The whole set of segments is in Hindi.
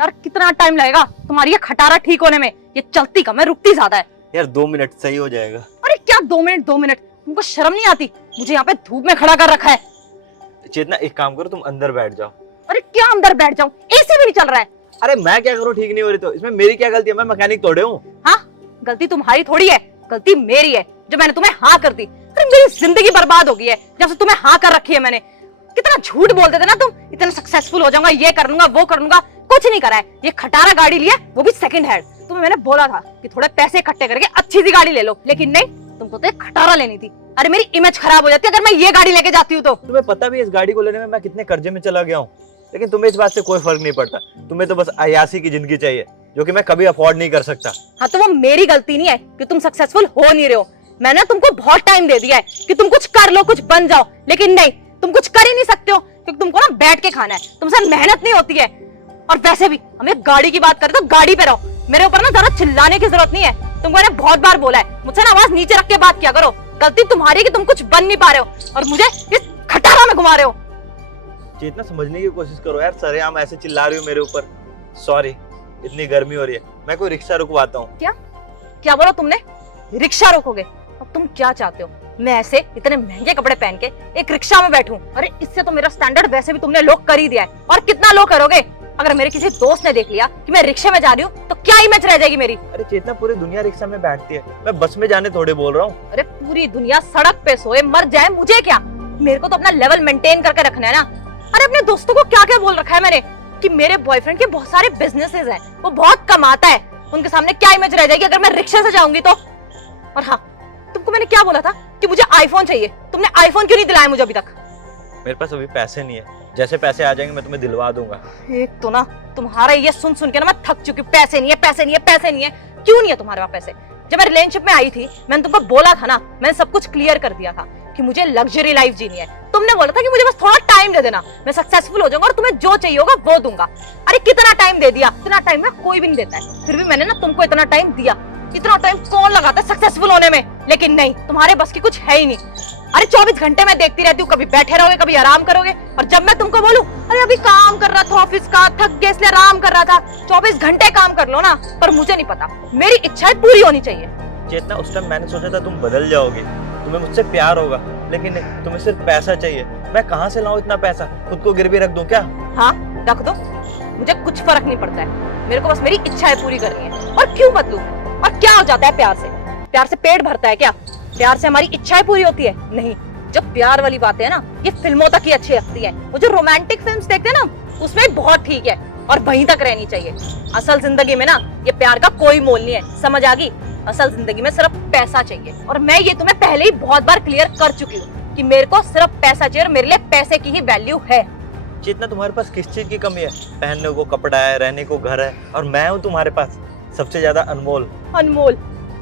यार कितना टाइम लगेगा तुम्हारी ये खटारा ठीक होने में? ये चलती कम है, रुकती ज्यादा है। यार 2 मिनट सही हो जाएगा। अरे क्या 2 मिनट तुमको शर्म नहीं आती? मुझे यहाँ पे धूप में खड़ा कर रखा है। चेतना एक काम करो, तुम अंदर बैठ जाओ। अरे क्या अंदर बैठ जाऊं? एसी भी नहीं चल रहा है। अरे मैं क्या करूँ, ठीक नहीं हो रही तो इसमें मेरी क्या गलती है? मैं मैकेनिक थोड़े हूँ। हाँ, गलती तुम्हारी थोड़ी है, गलती मेरी है जो मैंने तुम्हें हाँ कर दी। अरे मेरी जिंदगी बर्बाद हो गई है जब से तुम्हें हाँ कर रखी है मैंने। कितना झूठ बोलते थे ना तुम, इतना सक्सेसफुल हो जाऊंगा, ये कर लूंगा वो कर लूंगा। कुछ नहीं करा है। ये खटारा गाड़ी लिया, वो भी सेकंड हैंड। तुम्हें मैंने बोला था कि थोड़े पैसे इकट्ठे करके अच्छी सी गाड़ी ले लो, लेकिन नहीं, तुमको तो एक खटारा लेनी थी। अरे मेरी इमेज खराब हो जाती है अगर मैं ये गाड़ी लेके जाती हूँ तो। तुम्हें पता भी है इस गाड़ी को लेने में मैं कितने कर्जे में चला गया हूँ, लेकिन तुम्हें इस बात से कोई फर्क नहीं पड़ता। तुम्हें तो बस अयासी की जिंदगी चाहिए जो कि मैं कभी अफोर्ड नहीं कर सकता। हाँ तो वो मेरी गलती नहीं है कि तुम सक्सेसफुल हो नहीं रहे हो। मैंने तुमको बहुत टाइम दे दिया है कि तुम कुछ कर लो, कुछ बन जाओ, लेकिन नहीं, तुम कुछ कर ही नहीं सकते हो क्योंकि तुमको ना बैठ के खाना है, तुमसे मेहनत नहीं होती है। और वैसे भी हमें गाड़ी की बात करें तो गाड़ी पे रहो, मेरे ऊपर ना ज्यादा चिल्लाने की जरूरत नहीं है। तुमको मैंने बहुत बार बोला है मुझसे ना आवाज नीचे रख के बात किया करो। गलती तुम्हारी कि तुम कुछ बन नहीं पा रहे हो और मुझे इस खटारा में घुमा रहे हो। चेतना समझने की कोशिश करो यार, सरेआम ऐसे चिल्ला रही हो मेरे ऊपर। सॉरी, इतनी गर्मी हो रही है, मैं कोई रिक्शा रुकवाता हूँ। क्या बोला तुमने? रिक्शा रोकोगे? अब तुम क्या चाहते हो, मैं ऐसे इतने महंगे कपड़े पहन के एक रिक्शा में बैठूं? अरे इससे तो मेरा स्टैंडर्ड वैसे भी तुमने लो कर ही दिया है, और कितना लो करोगे? अगर मेरे किसी दोस्त ने देख लिया कि मैं रिक्शे में जा रही हूँ तो क्या इमेज रह जाएगी मेरी? अरे चेतना, पूरी दुनिया रिक्शा में बैठती है, मैं बस में जाने थोड़े बोल रहा हूँ। अरे पूरी दुनिया सड़क पे सोए मर जाए, मुझे क्या? मेरे को तो अपना लेवल मेंटेन करके रखना है ना। अरे अपने दोस्तों को क्या क्या बोल रखा है मैंने कि मेरे बॉयफ्रेंड के बहुत सारे बिजनेसेस हैं, वो बहुत कमाता है। उनके सामने क्या इमेज रह जाएगी अगर मैं रिक्शा से जाऊंगी तो? और हाँ, तुमको मैंने क्या बोला था कि मुझे आईफोन चाहिए, तुमने आईफोन क्यों नहीं दिलाया मुझे अभी तक? मेरे पास अभी पैसे नहीं है, जैसे पैसे आ जाएंगे मैं तुम्हें दिलवा दूंगा। एक तो ना तुम्हारा ये सुन सुन के ना मैं थक चुकी हूँ। पैसे नहीं है, पैसे नहीं है, पैसे नहीं है। क्यों नहीं है तुम्हारे पास पैसे? जब मैं रिलेशनशिप में आई थी मैंने तुमको बोला था ना, मैंने सब कुछ क्लियर कर दिया था कि मुझे लग्जरी लाइफ जीनी है। तुमने बोला था कि मुझे बस थोड़ा टाइम दे देना, मैं सक्सेसफुल हो जाऊंगा और तुम्हें जो चाहिए होगा वो दूंगा। अरे कितना टाइम दे दिया? इतना टाइम ना कोई भी नहीं देता है, फिर भी मैंने ना तुमको इतना टाइम दिया। इतना टाइम कौन लगाता है सक्सेसफुल होने में? लेकिन नहीं, तुम्हारे बस की कुछ है ही नहीं। अरे 24 घंटे मैं देखती रहती हूँ, कभी बैठे रहोगे कभी आराम करोगे, और जब मैं तुमको बोलूं अरे अभी काम कर रहा था ऑफिस का, थक गया इसलिए आराम कर रहा था, 24 घंटे काम कर लो ना। पर मुझे नहीं पता, मेरी इच्छाएं पूरी होनी चाहिए। चेतना, उस टाइम मैंने सोचा था तुम बदल जाओगे, तुम्हें मुझसे प्यार होगा, लेकिन नहीं, तुम्हें सिर्फ पैसा चाहिए। मैं कहाँ से लाऊं इतना पैसा? खुद को गिरवी रख दूं क्या? हाँ रख दो, मुझे कुछ फर्क नहीं पड़ता है। मेरे को बस मेरी इच्छाएं पूरी करनी है। और क्यों बदलूं? और क्या हो जाता है प्यार से? प्यार से पेट भरता है क्या? प्यार से हमारी इच्छाएं पूरी होती है? नहीं। जब प्यार वाली बातें है ना, ये फिल्मों तक ही अच्छी लगती है। वो जो रोमांटिक फिल्म्स देखते हैं ना, उसमें बहुत ठीक है और वहीं तक रहनी चाहिए। असल जिंदगी में ना ये प्यार का कोई मोल नहीं है, समझ आ गई? असल जिंदगी में सिर्फ पैसा चाहिए, और मैं ये तुम्हें पहले ही बहुत बार क्लियर कर चुकी हूँ कि मेरे को सिर्फ पैसा चाहिए और मेरे लिए पैसे की ही वैल्यू है। चेतना, तुम्हारे पास किस चीज की कमी है? पहनने को कपड़ा है, रहने को घर है, और मैं हूँ तुम्हारे पास सबसे ज्यादा अनमोल। अनमोल?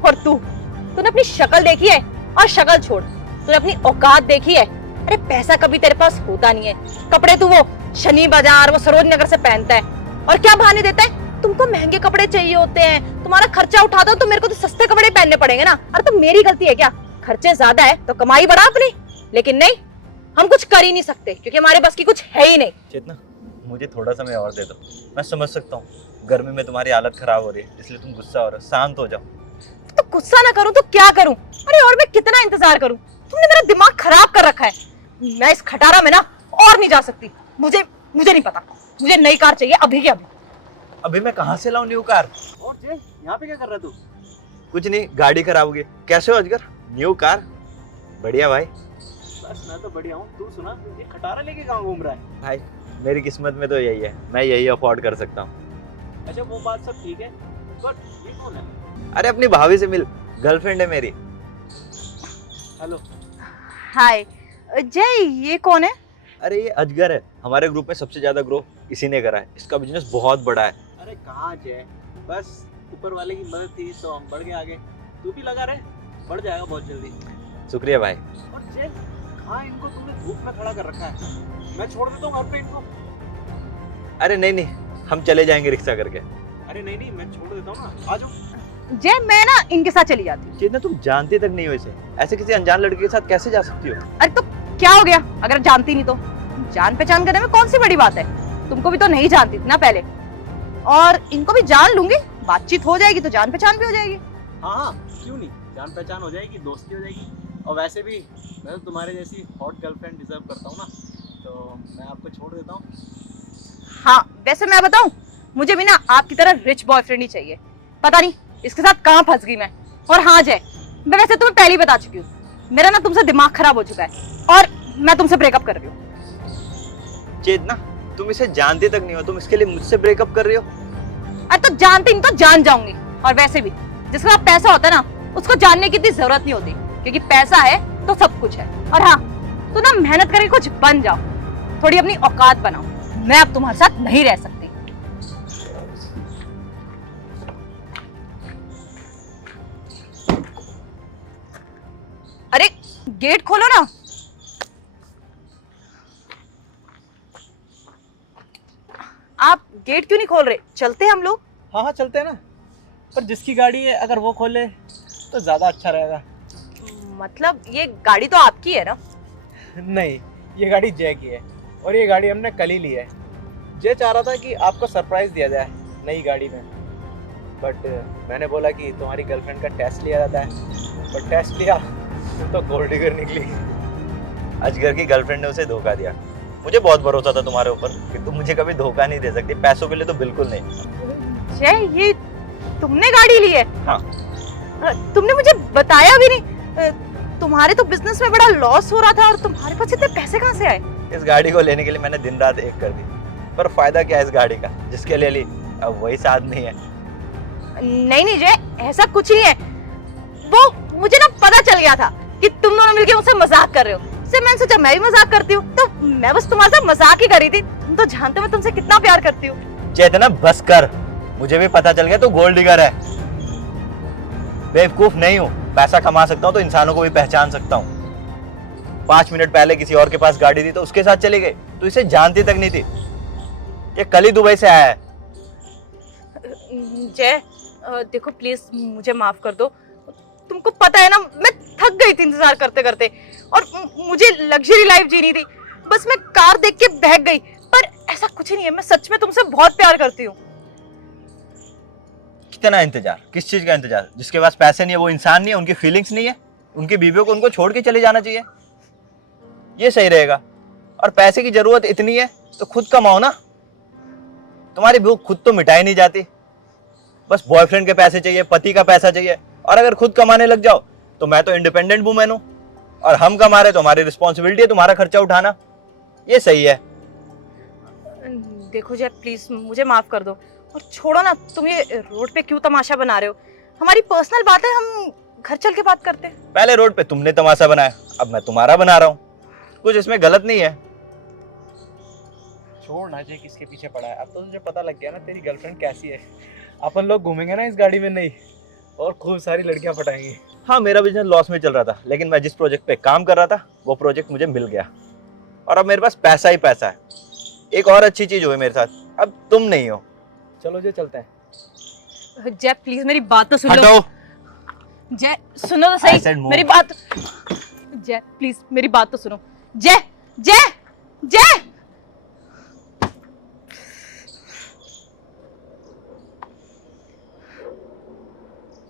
और तूने अपनी शक्ल देखी है? और शक्ल छोड़, तूने अपनी औकात देखी है? अरे पैसा कभी तेरे पास होता नहीं है, कपड़े तू वो शनि बाजार, वो सरोज नगर से पहनता है, और क्या बहाने देता है? तुमको महंगे कपड़े चाहिए होते हैं, तुम्हारा खर्चा उठा दो तो मेरे को तो सस्ते कपड़े पहनने पड़ेंगे ना। अरे तो मेरी गलती है क्या? खर्चे ज्यादा है तो कमाई बढ़ा अपनी, लेकिन नहीं, हम कुछ कर ही नहीं सकते क्योंकि हमारे बस की कुछ है ही नहीं। चेतना, मुझे थोड़ा समय और दे दो, मैं समझ सकता हूँ गर्मी में तुम्हारी हालत खराब हो रही है, इसलिए तुम गुस्सा हो रहे हो, शांत हो जाओ। तो गुस्सा ना करूं तो क्या करूं? अरे और मैं कितना इंतजार करूं? तुमने मेरा दिमाग खराब कर रखा है। मैं इस खटारा में ना और नहीं जा सकती। मुझे नहीं पता, मुझे नई कार चाहिए अभी के अभी। अभी मैं कहाँ से लाऊं न्यू कार? और जय, यहाँ पे क्या कर रहा तू? कुछ नहीं, गाड़ी खराब हो गई। कैसे हो अजगर? New car? बढ़िया भाई। बस मैं तो बढ़िया हूँ, तू सुना, ये खटारा लेके कहाँ घूम रहा है? भाई मेरी किस्मत में तो यही है, मैं यही अफोर्ड कर सकता हूँ। अच्छा वो बात सब ठीक है, बट ये कौन है? अरे अपनी भाभी से मिल, गर्लफ्रेंड है मेरी। हेलो। हाय जय, ये कौन है? अरे ये अजगर है, हमारे ग्रुप में सबसे ज्यादा ग्रो इसी ने करा है, इसका बिजनेस बहुत बड़ा है। अरे कहाँ जय, बस ऊपर वाले की मदद थी तो हम बढ़ गए आगे। तू भी लगा रहे, बढ़ जाएगा बहुत जल्दी। शुक्रिया भाई। और जय, कहाँ इनको तूने धूप में खड़ा कर रखा है? मैं छोड़ देता हूँ घर पे इनको। अरे नहीं, हम चले जाएंगे रिक्शा करके। अरे नहीं, मैं छोड़ देता हूँ ना, आ जाओ। जय मैं ना इनके साथ चली जाती। चेतना, तुम जानती तक नहीं हो इसे, ऐसे किसी अनजान लड़के के साथ कैसे जा सकती हो? अरे तो क्या हो गया अगर जानती नहीं तो? जान पहचान करने में कौन सी बड़ी बात है? तुमको भी तो नहीं जानती थी ना पहले। और इनको भी जान लूंगी, बातचीत हो जाएगी तो जान पहचान भी हो जाएगी। हाँ हाँ, क्यों नहीं, जान पहचान हो जाएगी, दोस्ती हो जाएगी। और वैसे भी मैं तो तुम्हारे जैसी हॉट गर्लफ्रेंड डिजर्व करता हूँ ना, तो मैं आपको छोड़ देता हूँ। हाँ वैसे मैं बताऊं, मुझे भी ना आपकी तरह रिच बॉयफ्रेंड ही चाहिए। पता नहीं इसके साथ कहाँ फंस गई मैं। और हाँ जय, मैं वैसे तुम्हें पहले ही बता चुकी हूँ, मेरा ना तुमसे दिमाग खराब हो चुका है और मैं तुमसे ब्रेकअप कर रही हूँ। चेतना, तुम इसे जानते तक नहीं हो, तुम इसके लिए मुझसे ब्रेकअप कर रही हो? अरे तो जानती नहीं तो जान जाऊंगी। और वैसे भी जिसके पास पैसा होता है ना, उसको जानने की इतनी जरूरत नहीं होती, क्योंकि पैसा है तो सब कुछ है। और हाँ, तो ना मेहनत करके कुछ बन जाओ, थोड़ी अपनी औकात बनाओ। मैं अब तुम्हारे साथ नहीं रह सकती। अरे गेट खोलो ना। आप गेट क्यों नहीं खोल रहे? चलते हैं हम लोग। हाँ हाँ चलते हैं ना, पर जिसकी गाड़ी है अगर वो खोले तो ज़्यादा अच्छा रहेगा। मतलब ये गाड़ी तो आपकी है ना? नहीं, ये गाड़ी जय की है और ये गाड़ी हमने कल ही ली है। जय चाह रहा था कि आपको सरप्राइज दिया जाए नई गाड़ी में, बट मैंने बोला कि तुम्हारी गर्लफ्रेंड का टेस्ट लिया जाता है, पर टेस्ट लिया तो गोल्ड डिगर निकली। अजगर की गर्लफ्रेंड ने उसे धोखा दिया। मुझे बहुत भरोसा था तुम्हारे ऊपर कि तुम मुझे कभी धोखा नहीं दे सकती, पैसों के लिए तो बिल्कुल नहीं। जय, ये तुमने गाड़ी ली है? हाँ। तुमने मुझे बताया भी नहीं। तुम्हारे तो बिजनेस में बड़ा लॉस हो रहा था और तुम्हारे पास इतने पैसे कहाँ से आए? इस गाड़ी को लेने के लिए मैंने दिन रात एक कर दी, पर फायदा क्या है इस गाड़ी का, जिसके लिए ली अब वही साथ नहीं है। नहीं नहीं जय, ऐसा कुछ नहीं है। वो मुझे ना पता चल गया था कि तुम दोनों मिलके मुझसे मजाक कर रहे हो, इससे मैंने सोचा मैं भी मजाक करती हूँ, तो मैं बस तुम्हारे साथ मजाक ही करी थी। तुम तो जानते हो मैं तुमसे कितना प्यार करती हूँ। चेतना बस कर, मुझे भी पता चल गया तू गोल्ड डिगर है। बेवकूफ नहीं हूँ, पैसा कमा सकता हूँ तो इंसानों को भी पहचान सकता हूँ। 5 मिनट पहले किसी और के पास गाड़ी थी तो उसके साथ चली गई, तो इसे जानती तक नहीं थी। ये कल ही दुबई से आया है। जय देखो प्लीज मुझे माफ कर दो। तुमको पता है ना मैं थक गई थी इंतजार करते करते, और मुझे लग्जरी लाइफ जीनी थी। बस मैं कार देख के बहक गई, पर ऐसा कुछ नहीं है। मैं सच में तुमसे बहुत प्यार करती हूँ। कितना इंतजार, किस चीज का इंतजार? जिसके पास पैसे नहीं है वो इंसान नहीं है, उनकी फीलिंग्स नहीं है, उनकी बीवियों को उनको छोड़ के चले जाना चाहिए, ये सही रहेगा। और पैसे की जरूरत इतनी है तो खुद कमाओ ना, तुम्हारी भूख खुद तो मिटाई नहीं जाती। बस बॉयफ्रेंड के पैसे चाहिए, पति का पैसा चाहिए, और अगर खुद कमाने लग जाओ तो मैं तो इंडिपेंडेंट वुमेन हूं, और हम कमा रहे तो हमारी रिस्पॉन्सिबिलिटी है तुम्हारा खर्चा उठाना, ये सही है। देखो जय प्लीज मुझे माफ कर दो, और छोड़ो ना, तुम ये रोड पे क्यों तमाशा बना रहे हो? हमारी पर्सनल बात है, हम घर चल के बात करते हैं। पहले रोड पे तुमने तमाशा बनाया, अब मैं तुम्हारा बना रहा हूँ, कुछ इसमें गलत नहीं है। छोड़ ना, जय किसके पीछे पड़ा है, अब तो तुझे पता लग गया ना तेरी गर्लफ्रेंड कैसी है। अपन लोग घूमेंगे ना इस गाड़ी में नहीं, और खूब सारी लड़कियां पटाएंगे। हाँ, मेरा बिजनेस लॉस में चल रहा था, लेकिन मैं जिस प्रोजेक्ट पे काम कर रहा था वो प्रोजेक्ट मुझे मिल गया, और अब मेरे पास पैसा ही पैसा है। एक और अच्छी चीज हुई मेरे साथ, अब तुम नहीं हो। चलो जय चलते हैं। जय प्लीज मेरी बात तो सुन लो। हटो। जय सुनो तो I said सही move. मेरी बात। जय प्लीज मेरी बात तो सुनो। जय जय जय